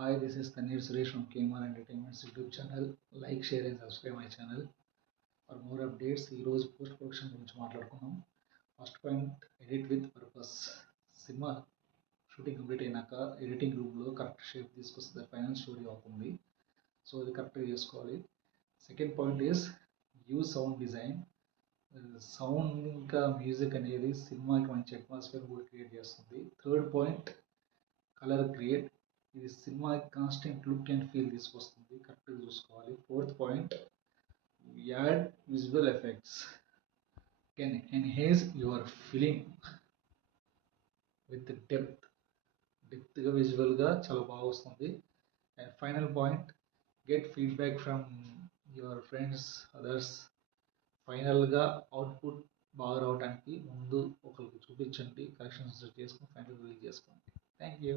Hi, this is Tanir Suresh from KMR Entertainment's YouTube channel. Like, share and subscribe my channel. For more updates, ఈరోజు post production గురించి మాట్లాడుకున్నాం. First point, edit with purpose. Cinema shooting complete అయినాక editing రూమ్లో correct shape తీసుకొస్తే final story అవుతుంది. So అది కరెక్ట్గా చేసుకోవాలి. Second point is use sound design. Sound ఇంకా మ్యూజిక్ అనేది సినిమాకి మంచి అట్మాస్ఫియర్ కూడా క్రియేట్ చేస్తుంది. Third point, colour create. ఇది సినిమాకి కాన్స్టెంట్ లుక్ అండ్ ఫీల్ తీసుకొస్తుంది, కరెక్ట్గా చూసుకోవాలి. Fourth point, add visual effects can enhance your feeling with డెప్త్గా విజువల్గా చాలా బాగా వస్తుంది. And final point, get feedback from your friends, others. ఫైనల్గా అవుట్పుట్ బాగా రావడానికి ముందు ఒకరికి చూపించండి, కరెక్షన్స్ చేసుకుని ఫైనల్ రిలీజ్ చేసుకోండి. Thank you.